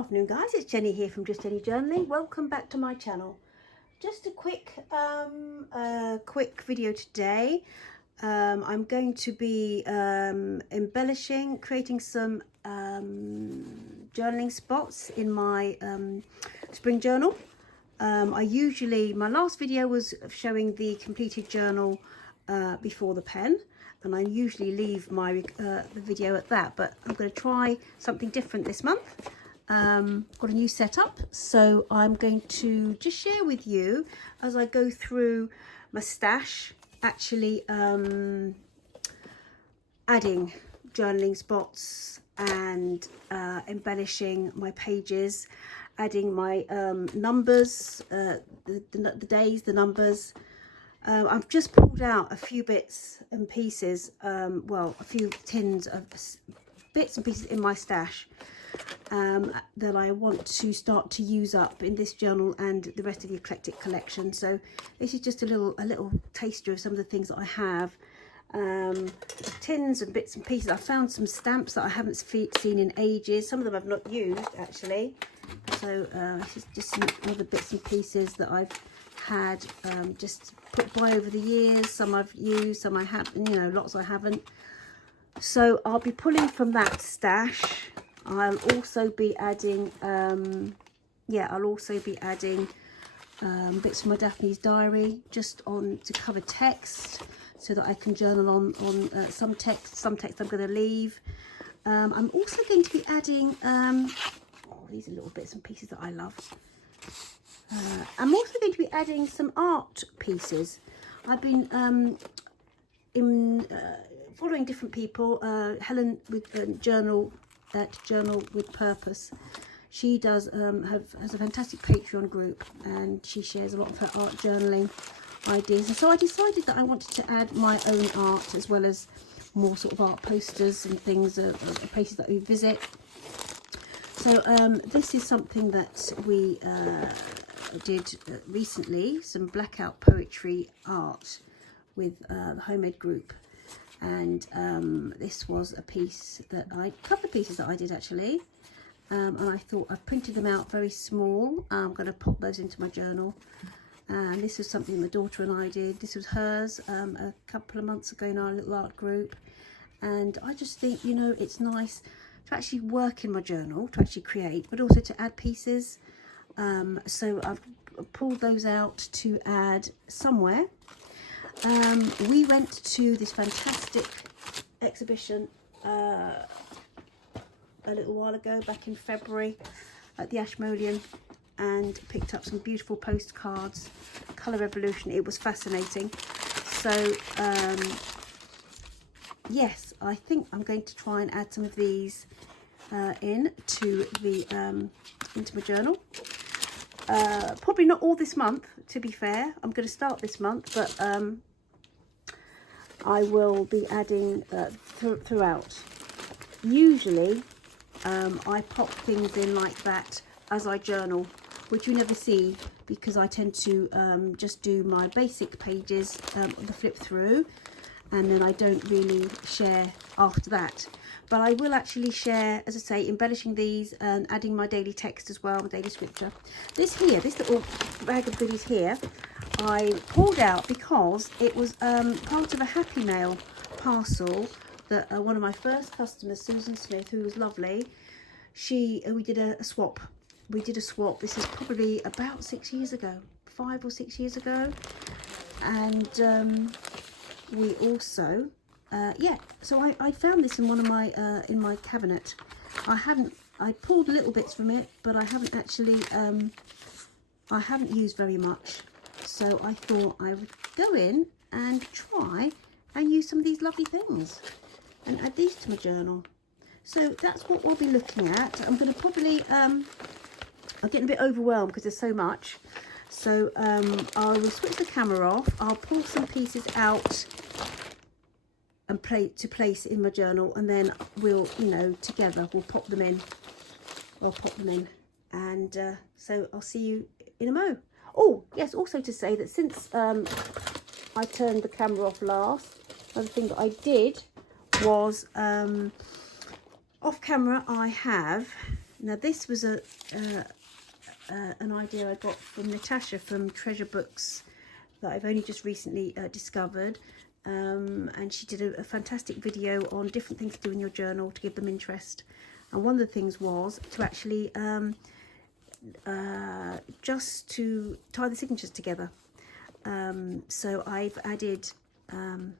afternoon, guys. It's Jenny here from Just Jenny Journaling. Welcome back to my channel. Just a quick video today. I'm going to be embellishing, creating some journaling spots in my spring journal. My last video was showing the completed journal before the pen, and I usually leave my the video at that, but I'm going to try something different this month. Got a new setup, so I'm going to just share with you as I go through my stash, actually adding journaling spots and embellishing my pages, adding my numbers, the days, the numbers. I've just pulled out a few bits and pieces, well, a few tins of bits and pieces in my stash that I want to start to use up in this journal and the rest of the eclectic collection. So this is just a little taster of some of the things that I have. Tins and bits and pieces. I found some stamps that I haven't seen in ages. Some of them I've not used actually. So this is just some other bits and pieces that I've had just put by over the years. Some I've used, some I haven't, you know, lots I haven't. So I'll be pulling from that stash. I'll also be adding bits from my Daphne's diary just on to cover text, so that I can journal on some text I'm going to leave. I'm also going to be adding these are little bits and pieces that I love. I'm also going to be adding some art pieces. I've been following different people. Helen with Journal with Purpose. She does has a fantastic Patreon group, and she shares a lot of her art journaling ideas. And so I decided that I wanted to add my own art, as well as more sort of art posters and things of places that we visit. So this is something that we did recently, some blackout poetry art with the Homemade group, and this was a piece that a couple of pieces that I did actually, and I thought I printed them out very small. I'm going to pop those into my journal, and this was something my daughter and I did. This was hers a couple of months ago in our little art group, and I just think, you know, it's nice to actually work in my journal, to actually create, but also to add pieces. So I've pulled those out to add somewhere. We went to this fantastic exhibition a little while ago, back in February, at the Ashmolean, and picked up some beautiful postcards, Colour Revolution. It was fascinating. So yes, I think I'm going to try and add some of these into my journal. Probably not all this month, to be fair. I'm going to start this month, but I will be adding throughout. Usually I pop things in like that as I journal, which you never see, because I tend to just do my basic pages, the flip through, and then I don't really share after that. But I will actually share, as I say, embellishing these and adding my daily text as well, my daily scripture. This little bag of goodies here, I pulled out because it was part of a Happy Mail parcel that one of my first customers, Susan Smith, who was lovely, we did a swap. We did a swap. This is probably about 6 years ago, 5 or 6 years ago, and we also. So I found this in one of my in my cabinet. I pulled little bits from it, but I haven't actually I haven't used very much. So I thought I would go in and try and use some of these lovely things and add these to my journal. So that's what we'll be looking at. I'm going to probably I'm getting a bit overwhelmed because there's so much. So I will switch the camera off. I'll pull some pieces out and place in my journal, and then we'll, you know, together we'll pop them in. I'll pop them in, and so I'll see you in a mo. Oh yes, also to say that since I turned the camera off last, another thing that I did was off camera I have Now this was an idea I got from Natasha from Treasure Books that I've only just recently discovered. And she did a fantastic video on different things to do in your journal to give them interest. And one of the things was to actually just to tie the signatures together. So I've added, oh,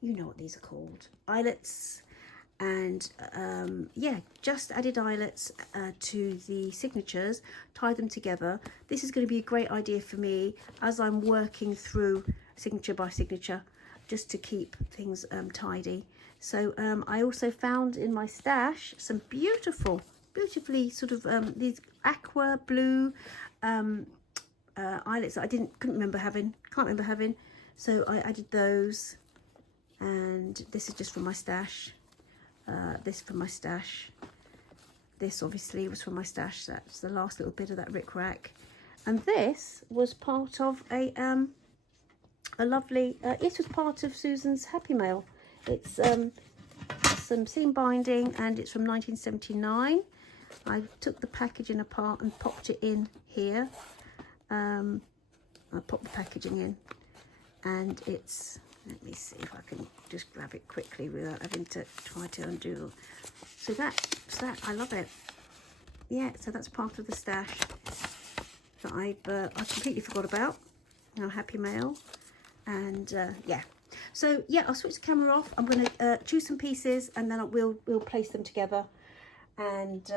you know what these are called, eyelets. And yeah, just added eyelets to the signatures, tie them together. This is going to be a great idea for me as I'm working through signature by signature, just to keep things tidy. So I also found in my stash some beautifully sort of these aqua blue eyelets that I can't remember having. So I added those, and this is just from my stash. This from my stash. This obviously was from my stash. That's the last little bit of that rickrack. And this was part of a lovely. This was part of Susan's Happy Mail. It's some seam binding, and it's from 1979. I took the packaging apart and popped it in here. I popped the packaging in, and it's. Let me see if I can just grab it quickly without having to try to undo. So that I love it. Yeah, so that's part of the stash that I completely forgot about. Now Happy Mail, and yeah. So yeah, I'll switch the camera off. I'm going to choose some pieces, and then we'll place them together. And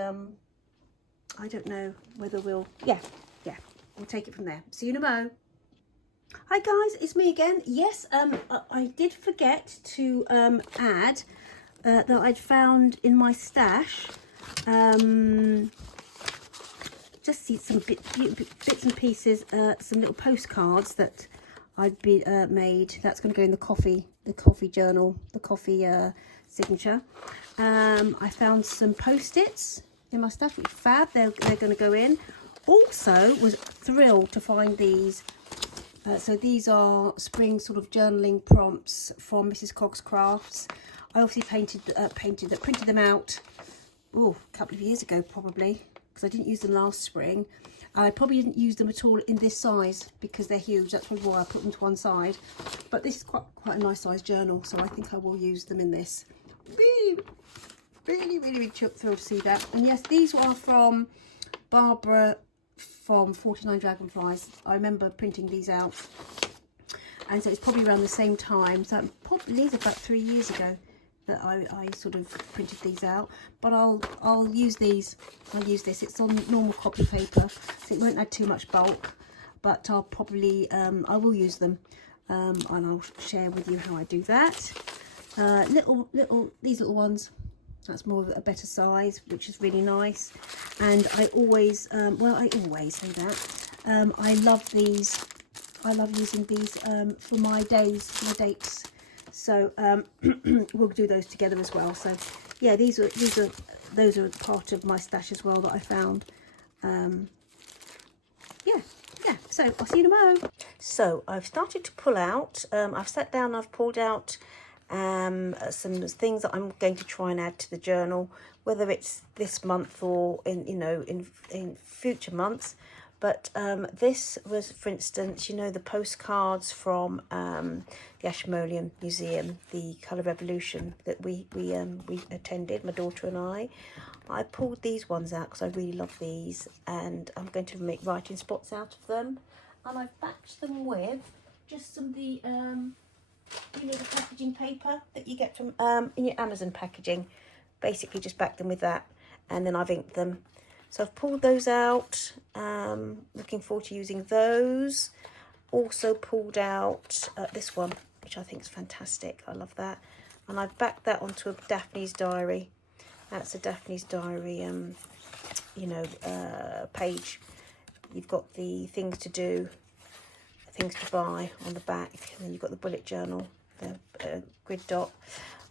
I don't know whether we'll we'll take it from there. See you in a mo. Hi guys, it's me again. Yes, I did forget to add that I'd found in my stash just see some bits and pieces, some little postcards that I'd be made. That's going to go in the coffee journal, the coffee signature. I found some post-its in my stash, which fab. They're going to go in. Also, was thrilled to find these. So these are spring sort of journaling prompts from Mrs. Cogg's Crafts. I obviously printed them out a couple of years ago probably, because I didn't use them last spring. I probably didn't use them at all in this size because they're huge. That's probably why I put them to one side. But this is quite a nice size journal, so I think I will use them in this. Really thrilled to see that. And yes, these are from Barbara from 49 Dragonflies. I remember printing these out, and so it's probably around the same time. So probably about 3 years ago that I sort of printed these out. But I'll use these. I'll use this. It's on normal copy paper, so it won't add too much bulk. But I'll probably I will use them, and I'll share with you how I do that. These little ones. That's more of a better size, which is really nice. And I always, I always say that. I love these. I love using these for my days, for my dates. So we'll do those together as well. So yeah, those are part of my stash as well that I found. Yeah. So I'll see you tomorrow. So I've started to pull out. I've sat down. I've pulled out some things that I'm going to try and add to the journal, whether it's this month or in future months. But this was, for instance, the postcards from the Ashmolean Museum, the Colour Revolution that we attended, my daughter and I. I pulled these ones out because I really love these, and I'm going to make writing spots out of them. And I've backed them with just some of the the packaging paper that you get from in your Amazon packaging. Basically just back them with that, and then I've inked them. So I've pulled those out. Looking forward to using those. Also pulled out this one, which I think is fantastic. I love that. And I've backed that onto a Daphne's Diary. That's a Daphne's Diary page. You've got the things to do, things to buy on the back, and then you've got the bullet journal, the grid dot,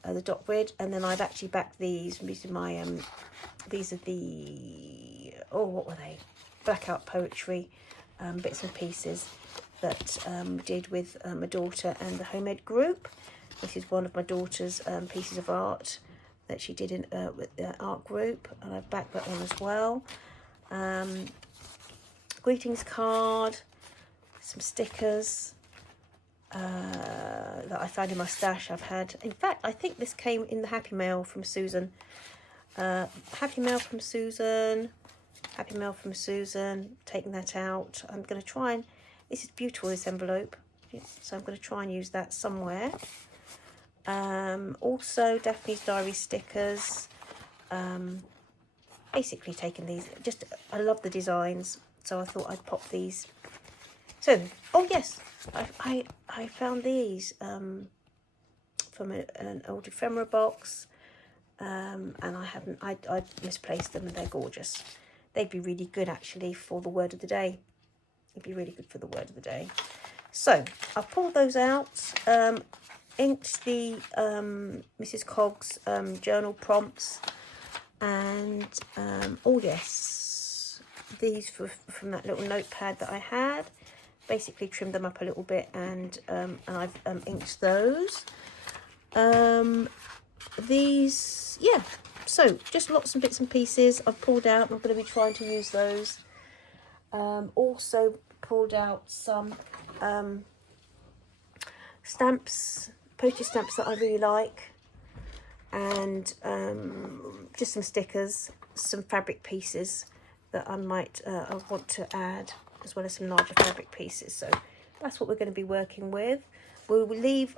the dot grid, and then I've actually backed these. These are the what were they? Blackout poetry bits and pieces that did with my daughter and the homemade group. This is one of my daughter's pieces of art that she did in with the art group, and I've backed that one as well. Greetings card, some stickers that I found in my stash. I've had, in fact, I think this came in the Happy Mail from Susan. Happy Mail from Susan, Happy Mail from Susan, taking that out. I'm going to try and, this is beautiful, this envelope, so I'm going to try and use that somewhere. Also Daphne's Diary stickers, basically taking these, just, I love the designs, so I thought I'd pop these. So, oh yes, I found these from an old ephemera box, and I misplaced them, and they're gorgeous. They'd be really good actually for the word of the day. It'd be really good for the word of the day. So I've pulled those out, inked the Mrs. Cogg's journal prompts, and oh yes, these from that little notepad that I had. Basically trimmed them up a little bit, and I've inked those. These, yeah, so just lots of bits and pieces I've pulled out. I'm going to be trying to use those. Also pulled out some stamps, postage stamps that I really like, and just some stickers, some fabric pieces that I want to add, as well as some larger fabric pieces. So that's what we're going to be working with. We will leave,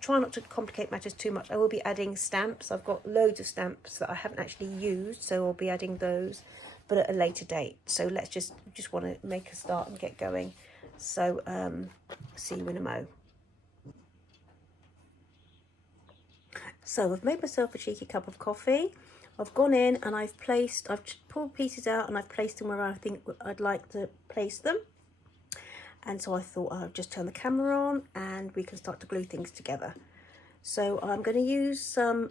try not to complicate matters too much. I will be adding stamps. I've got loads of stamps that I haven't actually used, so I'll be adding those, but at a later date. So let's just want to make a start and get going. So see you in a mo. So I've made myself a cheeky cup of coffee. I've gone in and I've pulled pieces out and I've placed them where I think I'd like to place them. And so I thought I'll just turn the camera on and we can start to glue things together. So I'm going to use some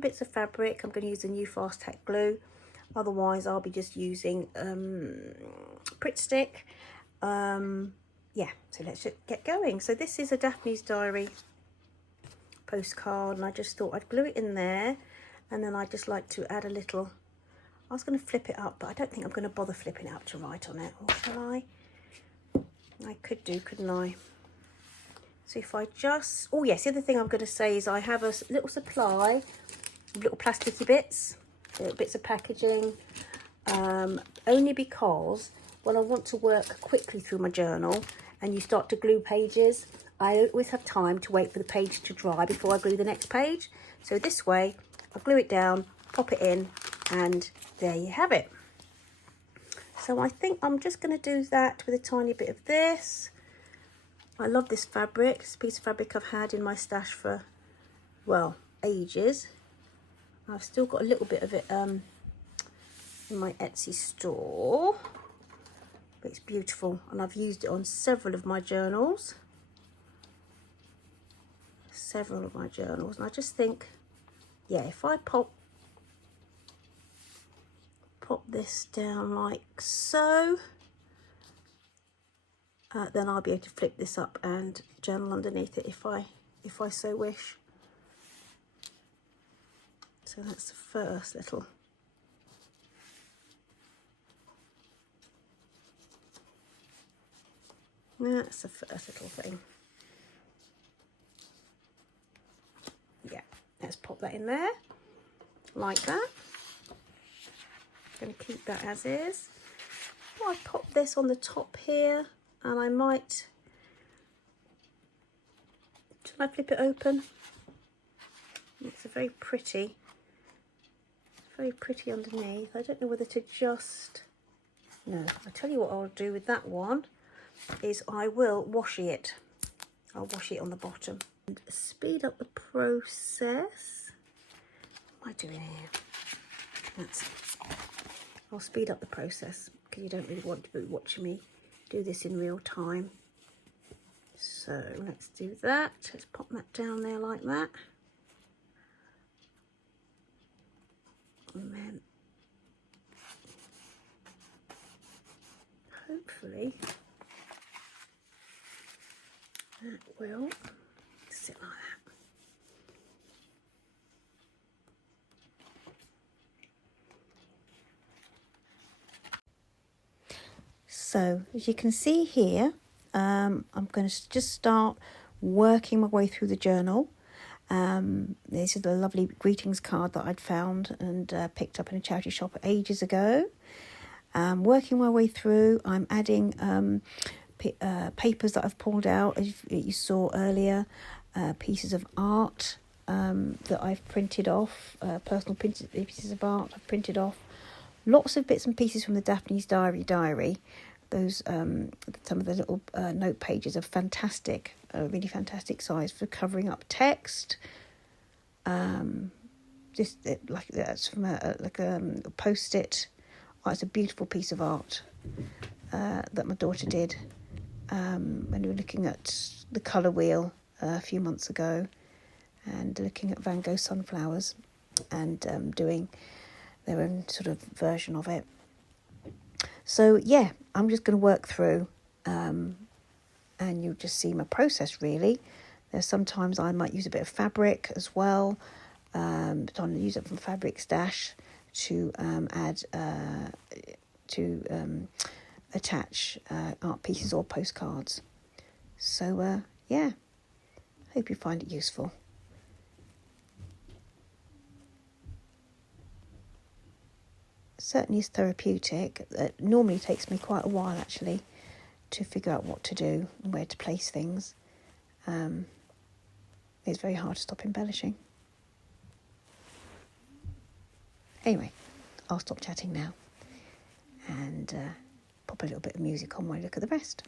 bits of fabric. I'm going to use the new Fast Tack glue. Otherwise I'll be just using Pritt Stick. Yeah, so let's just get going. So this is a Daphne's Diary postcard, and I just thought I'd glue it in there, and then I'd just like to add a little, I was going to flip it up, but I don't think I'm going to bother flipping it up to write on it, or shall I? I could do, couldn't I? So if I just, oh yes, the other thing I'm going to say is I have a little supply of little plasticky bits, little bits of packaging, only because when I want to work quickly through my journal and you start to glue pages, I always have time to wait for the page to dry before I glue the next page. So this way, I glue it down, pop it in, and there you have it. So I think I'm just going to do that with a tiny bit of this. I love this fabric. It's a piece of fabric I've had in my stash for, well, ages. I've still got a little bit of it in my Etsy store. But it's beautiful, and I've used it on several of my journals. And I just think, yeah, if I pop this down like so, then I'll be able to flip this up and journal underneath it if I so wish. So that's the first little. That's the first little thing. Yeah, let's pop that in there like that. Going to keep that as is. I pop this on the top here, and I might. Should I flip it open? It's a very pretty underneath. I don't know whether to just. No, I tell you what I'll do with that one is I will washi it. I'll washi it on the bottom and speed up the process. What am I doing here? I'll speed up the process because you don't really want to be watching me do this in real time. So let's do that. Let's pop that down there like that. And then hopefully that will sit like that. So as you can see here, I'm going to just start working my way through the journal. This is the lovely greetings card that I'd found and picked up in a charity shop ages ago. Working my way through, I'm adding papers that I've pulled out, as you saw earlier, pieces of art that I've printed off, personal pieces of art I've printed off, lots of bits and pieces from the Daphne's Diary. Those some of the little note pages are fantastic, really fantastic size for covering up text. Like that's from a post-it. Oh, it's a beautiful piece of art that my daughter did when we were looking at the colour wheel a few months ago, and looking at Van Gogh sunflowers and doing their own sort of version of it. So yeah, I'm just going to work through and you'll just see my process really. There's sometimes I might use a bit of fabric as well, but I'll use it from Fabric Stash to attach art pieces or postcards. So yeah, hope you find it useful. Certainly is therapeutic. It normally takes me quite a while actually to figure out what to do and where to place things. It's very hard to stop embellishing. Anyway, I'll stop chatting now and pop a little bit of music on while I look at the rest.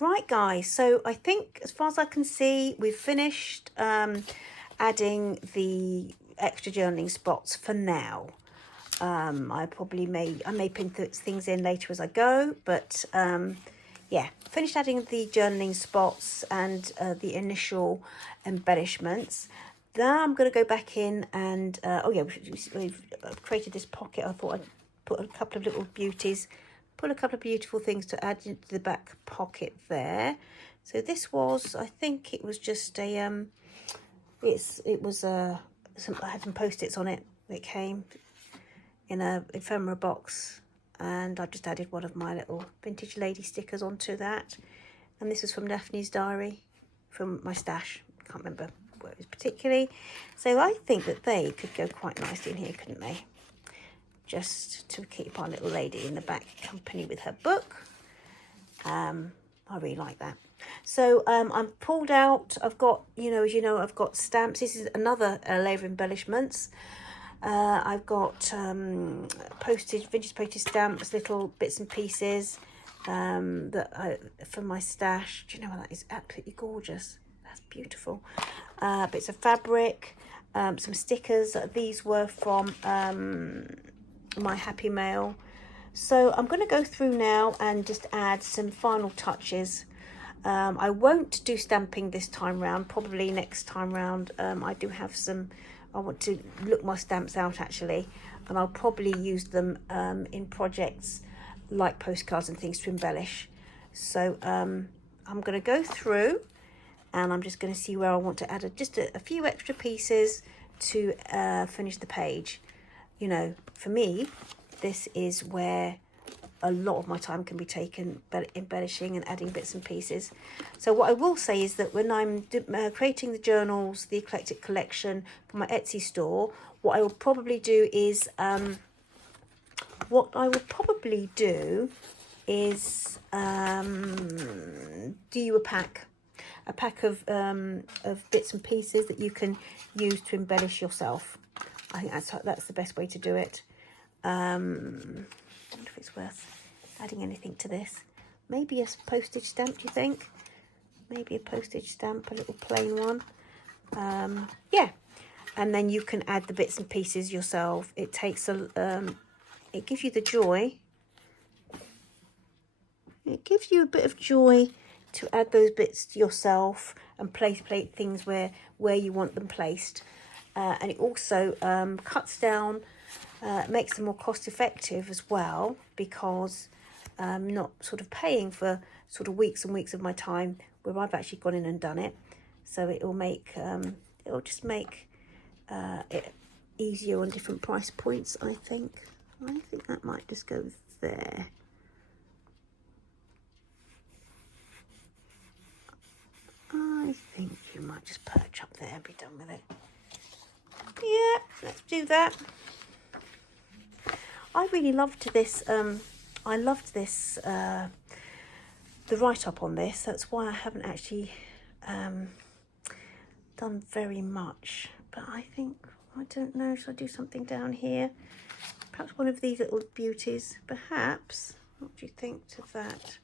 Right guys, so I think as far as I can see, we've finished adding the extra journaling spots for now. I may pin things in later as I go, but yeah, finished adding the journaling spots and the initial embellishments. Now I'm going to go back in and oh yeah, we've created this pocket. I thought I'd put a couple of little beauties, put a couple of beautiful things to add into the back pocket there. So this was, I think it was just a I had some post-its on it. It came in a ephemera box, and I just added one of my little vintage lady stickers onto that. And this was from Daphne's diary, from my stash. Can't remember where it was particularly. So I think that they could go quite nicely in here, couldn't they? just to keep our little lady in the back company with her book. I really like that. So I'm pulled out. I've got, as you know, I've got stamps. This is another layer of embellishments. I've got vintage postage stamps, little bits and pieces from my stash. Do you know what, that is absolutely gorgeous? That's beautiful. Bits of fabric, some stickers. These were from my Happy Mail. So I'm going to go through now and just add some final touches. I won't do stamping this time round, probably next time round. I do have some, I want to look my stamps out actually, and I'll probably use them in projects like postcards and things to embellish. So I'm going to go through and I'm just going to see where I want to add just a few extra pieces to finish the page. For me, this is where a lot of my time can be taken embellishing and adding bits and pieces. So what I will say is that when I'm creating the journals, the eclectic collection for my Etsy store, what I will probably do is do you a pack of bits and pieces that you can use to embellish yourself. I think that's the best way to do it. I wonder if it's worth adding anything to this. Maybe a postage stamp, do you think? Maybe a postage stamp, a little plain one. Yeah, and then you can add the bits and pieces yourself. It takes it gives you the joy. It gives you a bit of joy to add those bits to yourself and place things where you want them placed. And it also cuts down, makes them more cost effective as well, because I'm not sort of paying for sort of weeks and weeks of my time where I've actually gone in and done it. So it will just make it easier on different price points, I think. I think that might just go there. I think you might just perch up there and be done with it. Yeah, let's do that. I really loved this. I loved this, the write-up on this. That's why I haven't actually done very much. But I think, I don't know, should I do something down here? Perhaps one of these little beauties. Perhaps. What do you think to that?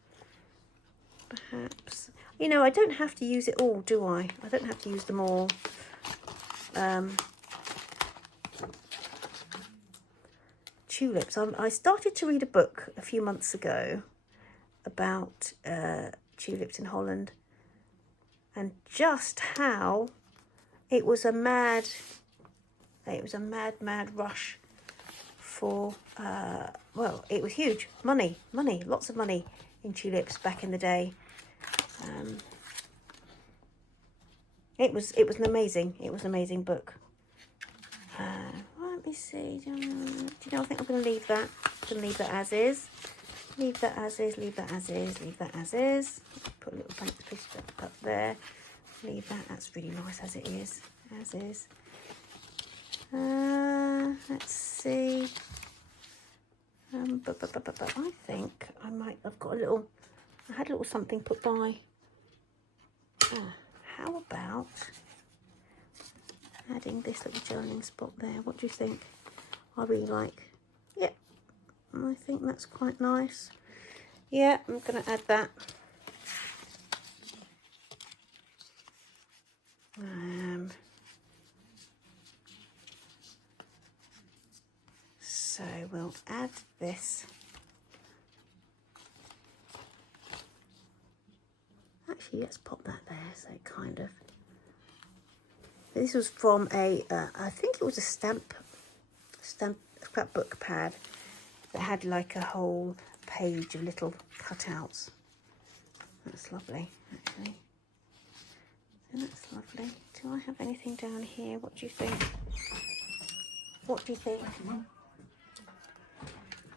Perhaps. I don't have to use it all, do I? I don't have to use them all. Tulips. I started to read a book a few months ago about tulips in Holland, and just how it was a mad rush for well, it was huge money, lots of money in tulips back in the day. It was an amazing book. Let me see. Do you know? I think I'm going to leave that. I'm going to leave that as is. Leave that as is. Leave that as is. Leave that as is. Put a little blank piece up there. Leave that. That's really nice as it is. As is. Let's see. But I think I might have got a little. I had a little something put by. How about adding this little journaling spot there? What do you think? I really like. Yeah, I think that's quite nice. Yeah, I'm going to add that. So we'll add this. Actually, let's pop that there, so kind of. This was from a, I think it was a scrapbook pad that had like a whole page of little cutouts. That's lovely, actually. So that's lovely. Do I have anything down here? What do you think? What do you think?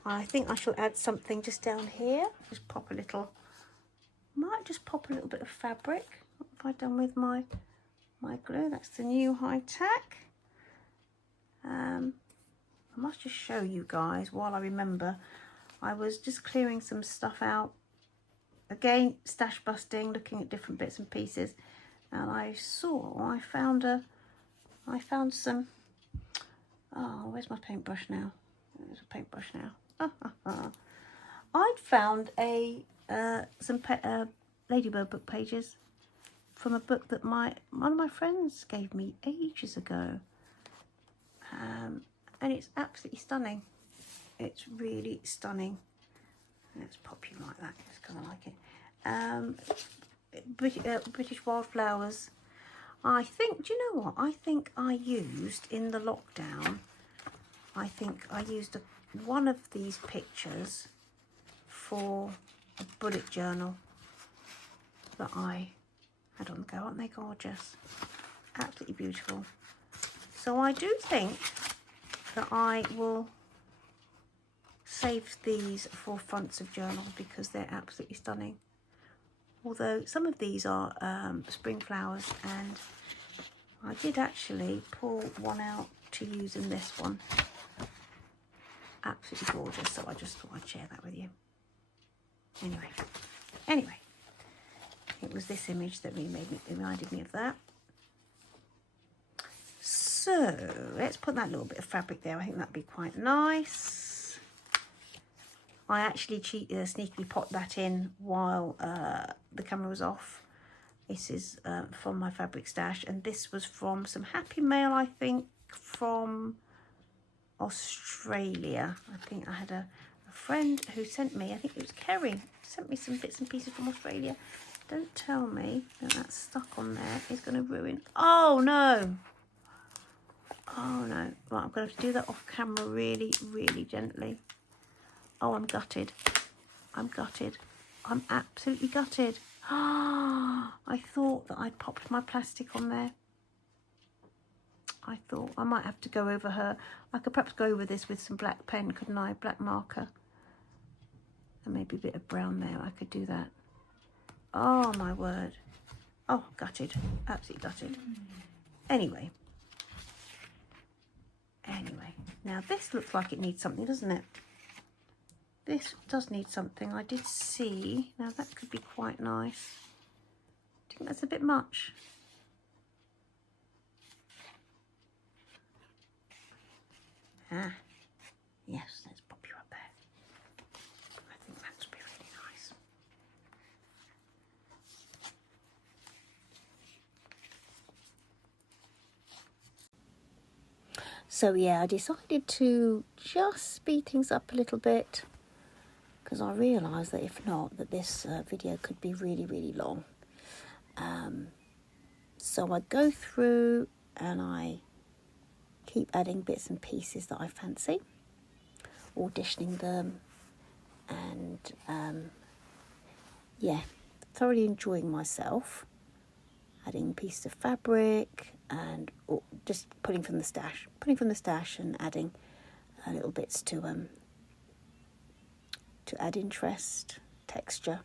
I think I shall add something just down here. Just pop a little. Might just pop a little bit of fabric. What have I done with my glue? That's the new high tack. I must just show you guys while I remember. I was just clearing some stuff out. Again, stash busting, looking at different bits and pieces. And I found some, oh, where's my paintbrush now? There's a paintbrush now. I'd found some Ladybird book pages from a book that one of my friends gave me ages ago. And it's absolutely stunning. It's really stunning. Let's pop you like that just because I like it. British Wildflowers. I think, do you know what? I think I used in the lockdown, I think I used one of these pictures for a bullet journal that I had on the go. Aren't they gorgeous? Absolutely beautiful. So I do think that I will save these for fronts of journals because they're absolutely stunning. Although some of these are spring flowers, and I did actually pull one out to use in this one. Absolutely gorgeous, so I just thought I'd share that with you. Anyway, it was this image that reminded me of that. So let's put that little bit of fabric there. I think that'd be quite nice. I actually sneakily popped that in while the camera was off. This is from my fabric stash, and this was from some Happy Mail, I think, from Australia. I think I had a friend who sent me, I think it was Kerry, sent me some bits and pieces from Australia. Don't tell me that that's stuck on there. It's going to ruin. Oh no! Oh no! Right, I'm going to have to do that off camera really, really gently. Oh, I'm gutted. I'm gutted. I'm absolutely gutted. I thought that I'd popped my plastic on there. I thought I might have to go over her. I could perhaps go over this with some black pen, couldn't I? Black marker. And maybe a bit of brown there. I could do that. Oh, my word. Oh, gutted. Absolutely gutted. Anyway. Now this looks like it needs something, doesn't it? This does need something. I did see. Now that could be quite nice. Do you think that's a bit much? Ah, yes, let's pop you up there. I think that would be really nice. So yeah, I decided to just speed things up a little bit, because I realised that if not, that this video could be really, really long. So I go through and I keep adding bits and pieces that I fancy, auditioning them, and yeah, thoroughly enjoying myself, adding pieces of fabric and just pulling from the stash and adding little bits to add interest, texture,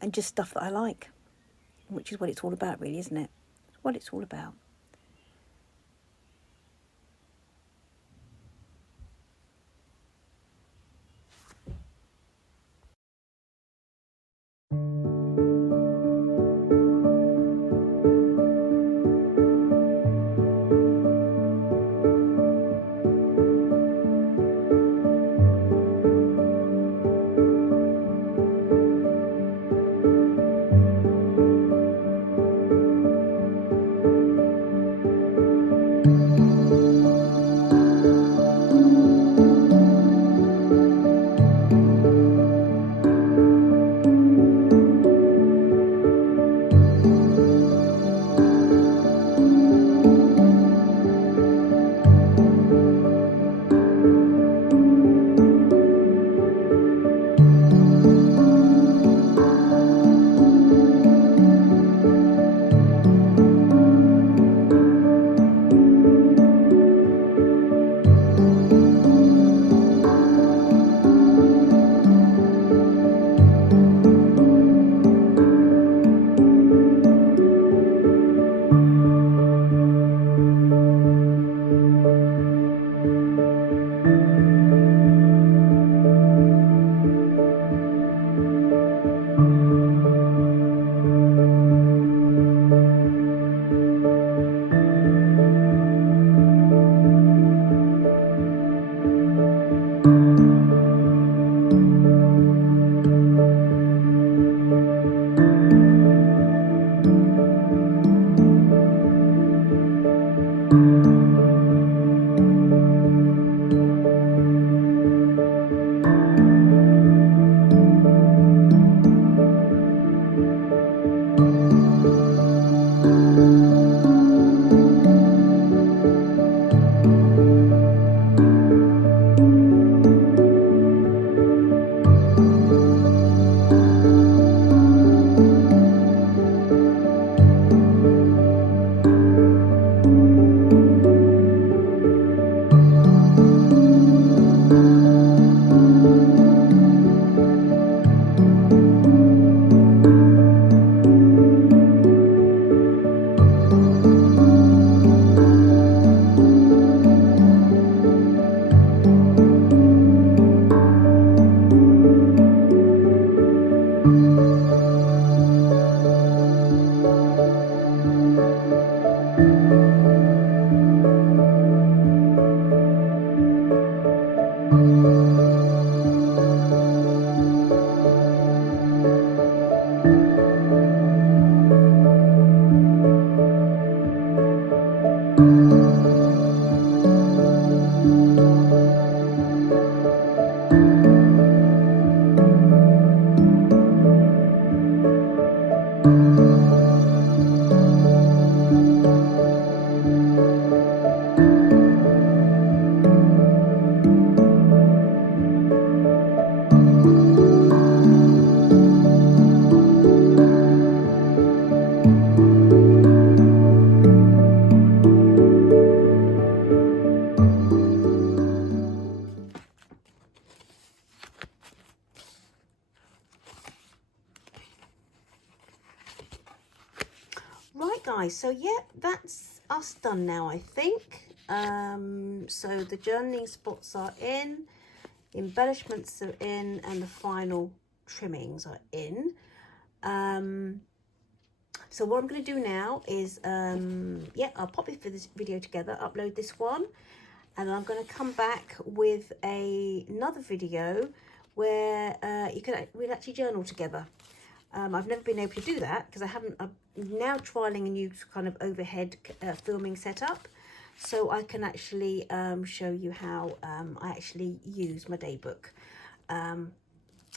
and just stuff that I like, which is what it's all about, really, isn't it? It's what it's all about. guys, so yeah, that's us done now, I think. So the journaling spots are in, embellishments are in, and the final trimmings are in. So what I'm going to do now is, yeah, I'll pop this video together, upload this one, and I'm going to come back with another video where we'll actually journal together. I've never been able to do that because I'm now trialing a new kind of overhead filming setup, so I can actually show you how I actually use my daybook.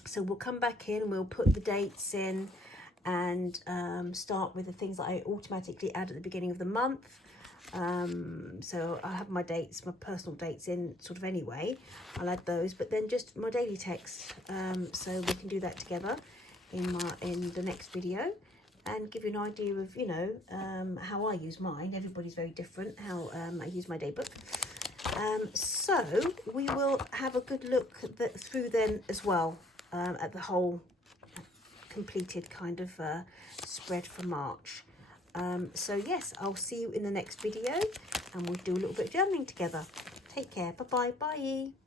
So we'll come back in and we'll put the dates in and start with the things that I automatically add at the beginning of the month. So I have my dates, my personal dates in sort of anyway. I'll add those, but then just my daily text. So we can do that together in the next video and give you an idea of, you know, how I use mine. Everybody's very different how I use my daybook. So we will have a good look through then as well at the whole completed kind of spread for March. So yes, I'll see you in the next video and we'll do a little bit of journaling together. Take care. Bye-bye. Bye.